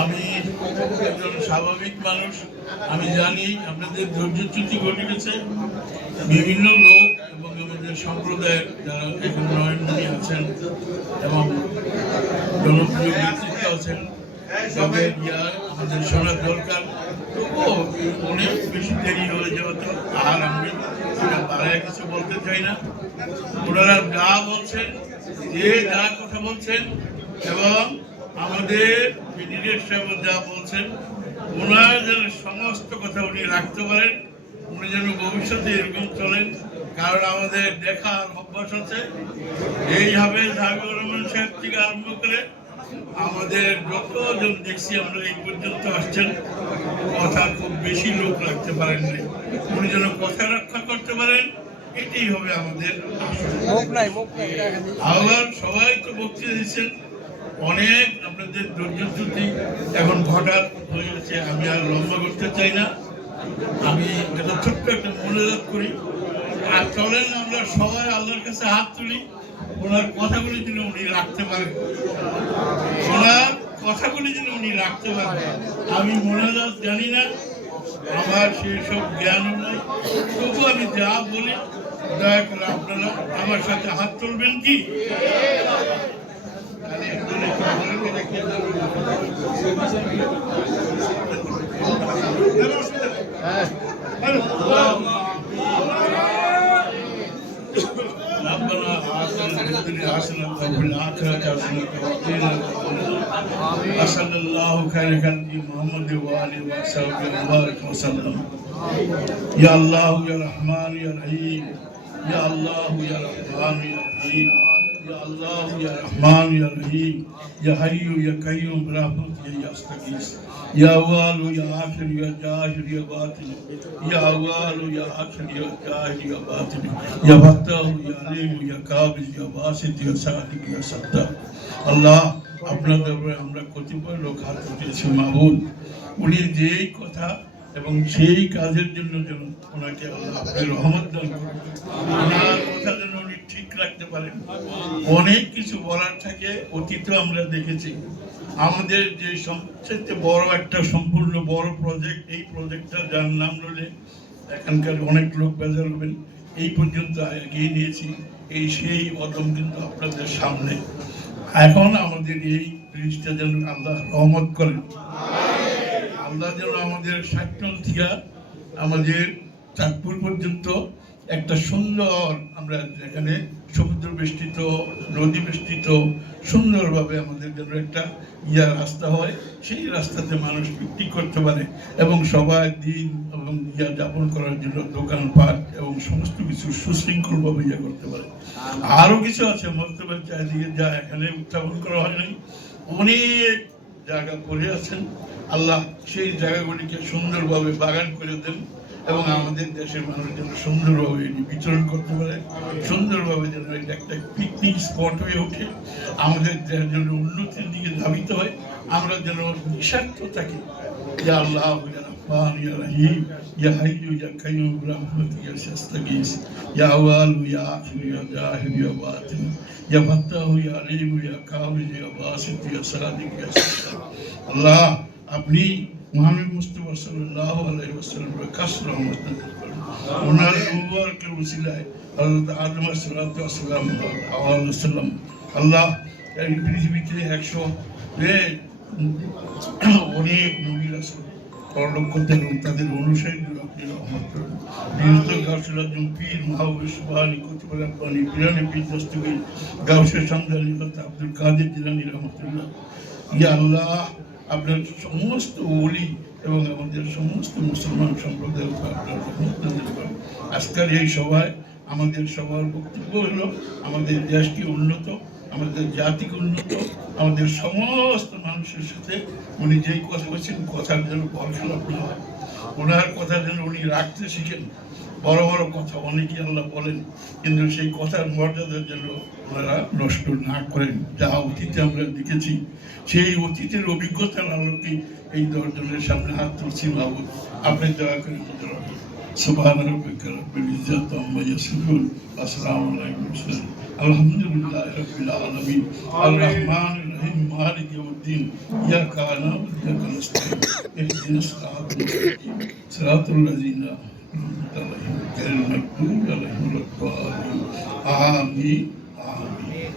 আমি একজন স্বাভাবিক মানুষ। আমি জানি আপনাদের ধৈর্যচ্যুতি ঘটে গেছে। বিভিন্ন লোক এবং আমাদের সম্প্রদায়ের যারা এখানে নয়নমণি আছেন এবং জনপ্রিয় ব্যক্তিত্ব আছেন, তাদের আমাদের শোনা দরকার। তবুও অনেক বেশি দেরি হয়ে যাওয়া তো, আর আমি সেটা বাড়ায় কিছু বলতে চাই না। ওনারা যা বলছেন, যে যা কথা বলছেন এবং আমাদের ক্যান্ডিডেট সাহেব যা বলছেন, ওনার যেন সমস্ত কথা উনি রাখতে পারেন, উনি যেন ভবিষ্যতে এরকম চলেন। কারণ আমাদের দেখার অভ্যাস আছে, এইভাবে হাবিবুর রহমান সাহেব থেকে আরম্ভ করে আমাদের যতজন দেখছি আমরা এই পর্যন্ত আসছেন, কথা খুব বেশি লোক রাখতে পারেন নাই। উনি যেন কথা রক্ষা করতে পারেন, এটাই হবে আমাদের। আবার সবাই তো বক্তৃতা দিচ্ছেন, অনেক আপনাদের ধৈর্যচ্যুতি এখন ঘটার হয়ে গেছে। আমি আর লম্বা করতে চাই না। আমি একটা ছোট্ট একটা মনোজাত করি, আর চলেন আমরা সবাই আল্লাহর কাছে হাত তুলি, ওনার কথাগুলি যেন উনি রাখতে পারেন, ওনার কথাগুলি যেন উনি রাখতে পারেন। আমি মনোজাত জানি না, আমার সেসব জ্ঞানও নাই, তবু আমি যা বলি দয়া করে আপনারা আমার সাথে হাত তুলবেন কি? ربنا آتنا في الدنيا حسنة وفي الآخرة حسنة وقنا وصلى الله على محمد وآله وصحبه وبارك وسلم. يا الله يا رحمن يا رحيم، يا الله يا رحمن يا رحيم، يا الله يا رحمن يا رحيم، يا حي يا قيوم برحمتك يا استغيث، يا أول يا آخر يا ظاهر يا باطن، يا أول يا آخر يا ظاهر يا باطن، يا فتاح يا عليم يا قابل يا باسط يا صادق يا صدق. আল্লাহ, আপনার দরবারে আমরা কতিপয় লোক হাত উঠিয়েছি মাবুদ, উনি যেই কথা এবং সেই কাজের জন্য যেন ওনাকে আল্লাহ আপনি রহমত দান করুন, ওনার কথা যেন উনি ঠিক রাখতে পারেন। অনেক কিছু বলার থাকে, অতীত আমরা দেখেছি। আমাদের যে সবচেয়ে বড় একটা সম্পূর্ণ বড় প্রজেক্ট, এই প্রজেক্টটা যার নাম রইলে এখানকার অনেক লোক বেজার হবেন, এই পর্যন্ত এগিয়ে নিয়েছি। এই সেই অদম কিন্তু আপনাদের সামনে। এখন আমাদের এই জিনিসটা যেন আল্লাহ রহমত করেন, আল্লাহ যেন আমাদের সাইটল থিয়া আমাদের চাঁদপুর পর্যন্ত একটা সুন্দর, আমরা যেখানে সমুদ্র বেষ্টিত নদী বেষ্টিত সুন্দরভাবে আমাদের যেন একটা রাস্তা হয়, সেই রাস্তাতে মানুষ পিকনিক করতে পারে এবং সবাই দিন এবং যাপন করার জন্য দোকানপাট এবং সমস্ত কিছু সুশৃঙ্খলভাবে করতে পারে। আরও কিছু আছে মস্তবের চারিদিকে যা এখানে উত্থাপন করা হয় নাই, অনেক জায়গা পড়ে আছেন। আল্লাহ সেই জায়গাগুলিকে সুন্দরভাবে বাগান করে দেন এবং আমাদের দেশের মানুষ যেন সুন্দরভাবে এটি বিচরণ করতে পারে, সুন্দরভাবে যেন এটা একটা পিকনিক স্পট হয়ে ওঠে, আমাদের দেশের জন্য উন্নতির দিকে ধাবিত হয়, আমরা যেন নিঃস্বার্থ থাকি। ইয়া আল্লাহ ইয়া রহমান ইয়া রহিম, ইয়া হাইয়্যু ইয়া কাইয়্যুম বিরহমাতিকা আস্তাগীথ, ইয়া আউয়ালু ইয়া আখিরু ইয়া জাহিরু ইয়া বাতিন, ইয়া ফাত্তাহু ইয়া আলিমু ইয়া কাবিল ইয়া বাসিত ইয়া সাদিক ইয়া সাদ্দাক। আল্লাহ, আপনি মুহাম্মদ মুস্তাফা সাল্লাল্লাহু আলাইহি ওয়াসাল্লামের খাস রহমত নাযিল করেন। ওনার মুবারকের উসিলায় হযরত আদম আলাইহিস সালাম, আল্লাহ এই পৃথিবীতে 100 অনেক নবী রাসূল পরলোক করতেন এবং তাদের অনুসারীদের আপনি রহমত করেন। বিরত গাউসুল আজম পীর মাহবুব সুবহানী কুতুব রাব্বানী পিরানি পীর দস্তগীর গাউসে সামদানি হযরত আব্দুল কাদের জিলানী রহমাতুল্লাহ। ইয়া আল্লাহ, আপনার সমস্ত ওলি এবং আমাদের সমস্ত মুসলমান সম্প্রদায়ের উপর আপনার রহমত নাযিল করেন। আজকের এই সভায় আমাদের সবার বক্তব্য হলো আমাদের দেশকে উন্নত, আমাদের জাতিকে উন্নত, আমাদের সমস্ত মানুষের সাথে উনি যেই কথা বলছেন কথার যেন বরখেলাপ না হয়, ওনার কথা যেন উনি রাখতে শিখেন। বড় বড় কথা অনেকেই আল্লাহ বলেন, কিন্তু সেই কথার মর্যাদার জন্য ওনারা নষ্ট না করেন। যা অতীতে আমরা দেখেছি, সেই অতীতের অভিজ্ঞতার আলোকে এই 10 জনের সামনে হাত তুলছি। বাবু, আপনি দয়া করে سبحان ربك رب العزة عما يصفون والسلام على المرسلين الحمد لله رب العالمين الرحمن الرحيم مالك يوم الدين إياك نعبد وإياك نستعين اهدنا الصراط المستقيم صراط الذين أنعمت عليهم غير المغضوب عليهم ولا الضالين آمين آمين